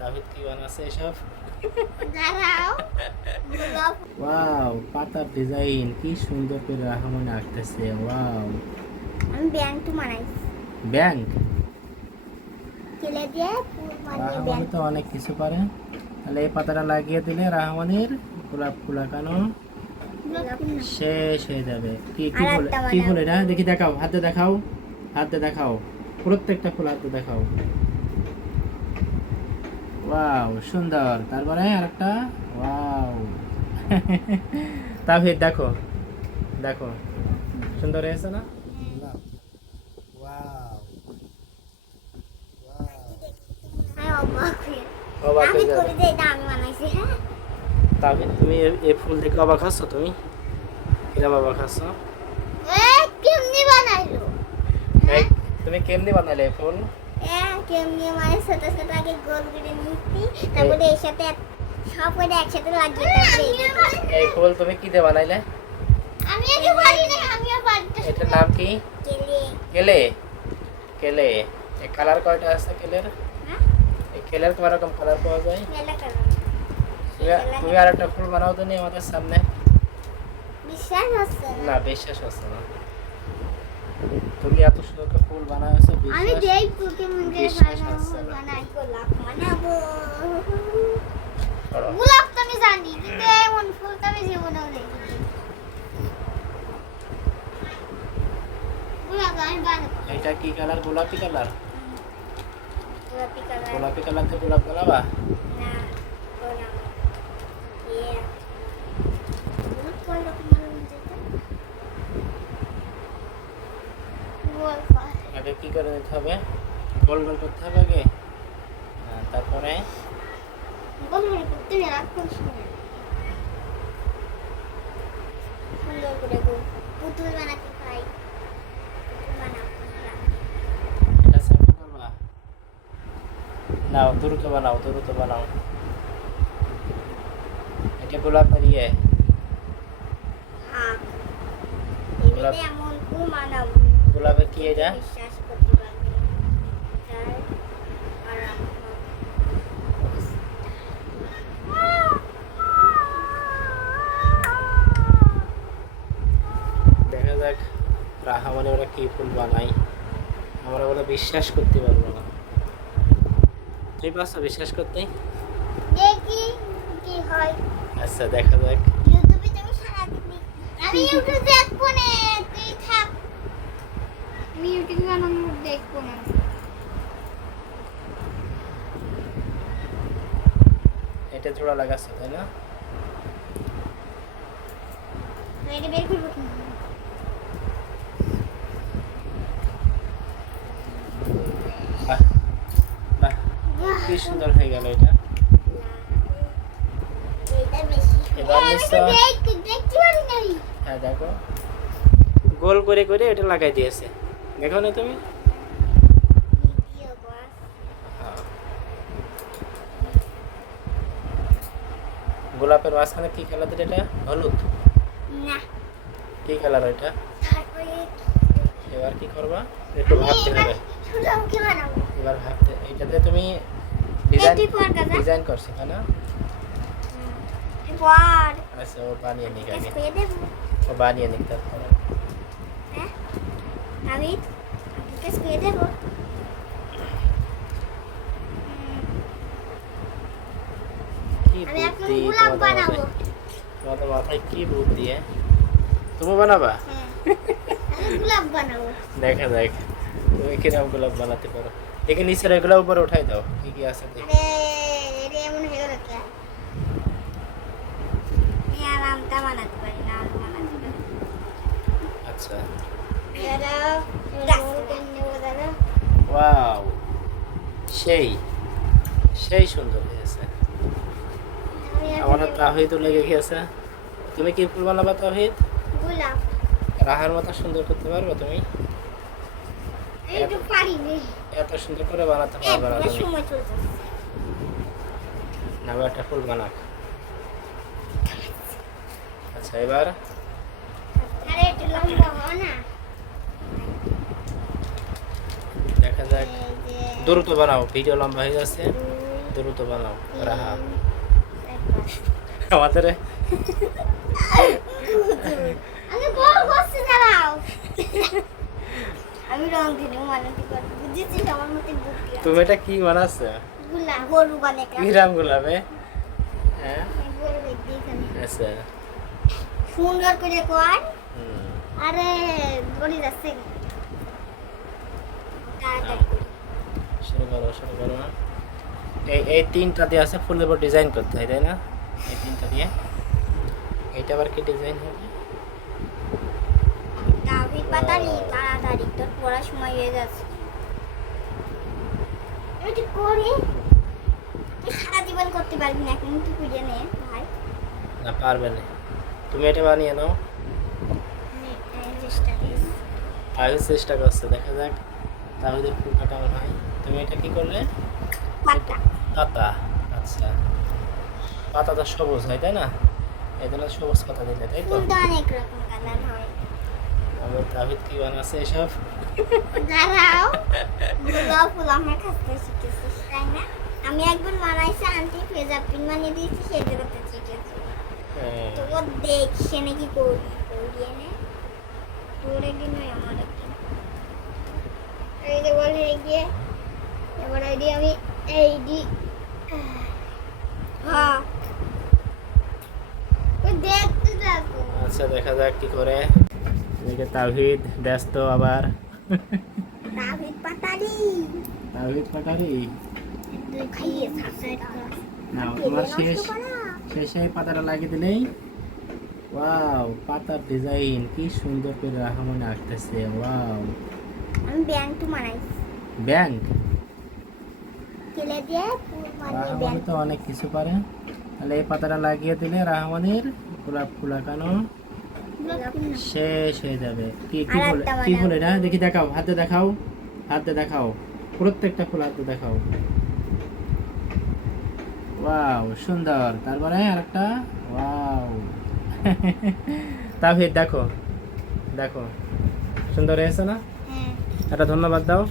তাহিদ কি বানাচ্ছে এসব ওয়াও পাতার ডিজাইন কি সুন্দর করে রহমান আঁকতেছে ওয়াও আমি ব্যাংক তো বানাইছি ব্যাংক কেলে দিয়ে ফুল রাহমানি তো অনেক কিছু পারে। তাহলে এই পাতাটা লাগিয়ে দিলে রাহমানের গোলাপ ফুলাকানো শেষ হয়ে যাবে। কি কি ফুল কি ফুল। এটা? দেখি দেখাও হাতে দেখাও হাতে দেখাও। প্রত্যেকটা ফুল হাতে দেখাও। ওয়াও সুন্দর। তারপরে আরেকটা? ওয়াও তাহিদ দেখো। দেখো। সুন্দর হয়েছে না? হয়ে? তুমি এই ফুল দেখে অবাক হচ্ছ তুমি? কিরম অবাক বানাইলো? তুমি কেমনি বানালে এই ফুল? কেমনি মানে ছোট ছোট আগে গোল করে নিচ্ছি তারপরে এর সাথে সব করে একসাথে লাগিয়ে তারপরে এই ফুল তুমি কি দিয়ে বানাইলে? আমি আগে পারি না আমিও পারতে এটার নাম কি? কেলে। কেলে? কেলে। এই কালার কয়টা আছে কেলের? হ্যাঁ? এই কেলের কয় রকম কালার পাওয়া যায়? মেলা কালার। তুমি আর একটা ফুল বানাও তো নি আমাদের সামনে। বিশ্বাস হচ্ছে না। না বিশ্বাস হচ্ছে না। তুমি এত সুন্দর করে ফুল বানাইছো আমি বিশ্বাস দেখব কেমন করে বিশ্বাস বানাবো হচ্ছে না। বানাই গোলাপ বানাবো। করো। গোলাপ তো আমি জানি কিন্তু এমন ফুল তো আমি জীবনেও দেখিনি। গোলাপ আমি বানাবো। এটা কি কালার গোলাপি কালার গোলাপি কালার গোলাপি কালার দিয়ে গোলাপ বানাবা? না গোলাপ। ইয়ে। গোলাপ কয় রকম মালুম যেটা গোল পায় আগে কি করে নিতে হবে? গোল গোল করতে হবে আগে? হ্যাঁ, তারপরে? গোল করে করতে মেলাক্ষণ সময় সুন্দর করে পুতুল বানাতে পাই পুতুল বানাবো এটা সেভ করবা? নাও দ্রুত বানাও দ্রুত বানাও। এটা গোলাপ আর ইয়ে গোলাপ। বানাবো। গোলাপের কি এটা বিশ্বাস করতে পারবে না। তাই আরাম দেখা যাক রাহা মানে ওরা কি ফুল বানাই? আমরা ওরা বিশ্বাস করতে পারব না। তুই পারছ বিশ্বাস করতে? দেখি কি হয়। আচ্ছা দেখা যাক। ইউটিউবে তুমি দেখ- আমি ইউটিউব? দেখব না তুই থাক। আমি ইউটিউব বানানো দেখব না। এটা জোড়া লাগাচ্ছ তাই না? এটা বের করব কি কি সুন্দর হয়ে গেল এটা? হ্যাঁ দেখো। গোল করে করে এটা লাগাই দিয়েছে। দেখো না তুমি? হ্যাঁ। গোলাপের মাঝখানে কি কালার দিলে এটা? হলুদ? না। কি কালার এটা? এবার কি করবা? একটু ভাবতে হবে। এবার ভাবতে এটাতে তুমি ডিজাইন দাদা। তাই না? আচ্ছা ও বানিয়ে নিক আগে। ও বানিয়ে নিক তারপরে। হ্যাঁ? আমি আপনাকে স্প্রে দেবো। তোমাদের মাথায়- কি বুদ্ধি হ্যাঁ? তুমি বানাবা? দেখা যাক তুমি গোলাপ বানাতে পারো। এগুলো উপরে উঠাই দাও কি কি আছে দেখি। আচ্ছা। ওয়াও সেই সেই সুন্দর হয়েছে। আমি এখন আমার তাহিদ লেগে গেছে তুমি কি ফুল বানাবা তাহিদ? রাহার মতো সুন্দর করতে পারবে তুমি? এই পারি নে এত সুন্দর করে বানাতে পারবে না সময় না একটা ফুল বানাক। আচ্ছা এবার? আরে একটু লম্বা হও না। দেখা যাক। দ্রুত বানাও ভিডিও লম্বা হয়ে যাচ্ছে। দ্রুত বানাও রাহা। আমাদের আমি বড় করছি দাঁড়াও আমি রং দিন মানাতে পারি বুঝেছিস আমার মতো বুদ্ধি আছে। তুমি এটা কি বানাচ্ছ? গুলাব কিরাম গোলাপে হ্যাঁ? আচ্ছা। সুন্দর করে কর। আরে যাচ্ছে শুরু করো শুরু করো এই এই তিনটা দিয়ে আছে ফুলের উপর ডিজাইন করতে হয় তাই না? এই তিনটা দিয়ে। এইটা আবার কি ডিজাইন হবে? তাড়াতাড়ি তোর পড়ার সময় হয়ে যাচ্ছে। এটি করি? তুই সারা জীবন করতে পারবি না এখন তুই খুঁজে নে ভাই। না পারবে না। তুমি এটা বানিয়ে নাও। চেষ্টা আগে চেষ্টা করছে দেখা যাক। তাহলে ফুলটা কেমন হয়। তুমি এটা কি করলে? পাতা। পাতা আচ্ছা। পাতা তো সবুজ হয় তাই না? এই জন্য সবুজ পাতা দিলে তাই তো? অনেক রকম কালার হয়। আমার তাহিদ কি বানাচ্ছে এসব? দাঁড়াও ফুল আমার শিখেছিস তাই না? আমি একবার বানাইছি আন্টি ফেজা পিন বানিয়ে দিয়েছি শিখেছি। হ্যাঁ। তো ও দেখছে নাকি করি তোর একদিন নয় আমার একদিন এই যে বলে গিয়ে এবার আইডি আমি এইডি হ্যাঁ। দেখতে থাকো আচ্ছা দেখা যাক কি করে। এদিকে তাহিদ ব্যস্ত আবার। তাহিদ পাটারি সাবস্ক্রাইব কর না তোমার শেষ শেষে পাতাটা লাগিয়ে দিলেই ওয়াও পাতার ডিজাইন কি সুন্দর করে রাখা মনে আঁকতেছে ওয়াও। আমি ব্যাংক টু বানাইছি ব্যাংক? দিয়ে রাহামানি ব্যাংক। তো অনেক কিছু পারে। তাহলে এই পাতাটা লাগিয়ে দিলে রাহামানের গোলাপ ফুল আঁকানো। শেষ হয়ে যাবে। কি কি ফুল এটা দেখি দেখাও। হাতে দেখাও। হাতে দেখাও। প্রত্যেকটা ফুল হাতে দেখাও। ওয়াও সুন্দর। তারপরে আরেকটা। ওয়াও। তাহিদ দেখো। দেখো। সুন্দর হয়েছে না? হ্যাঁ। একটা ধন্যবাদ দাও।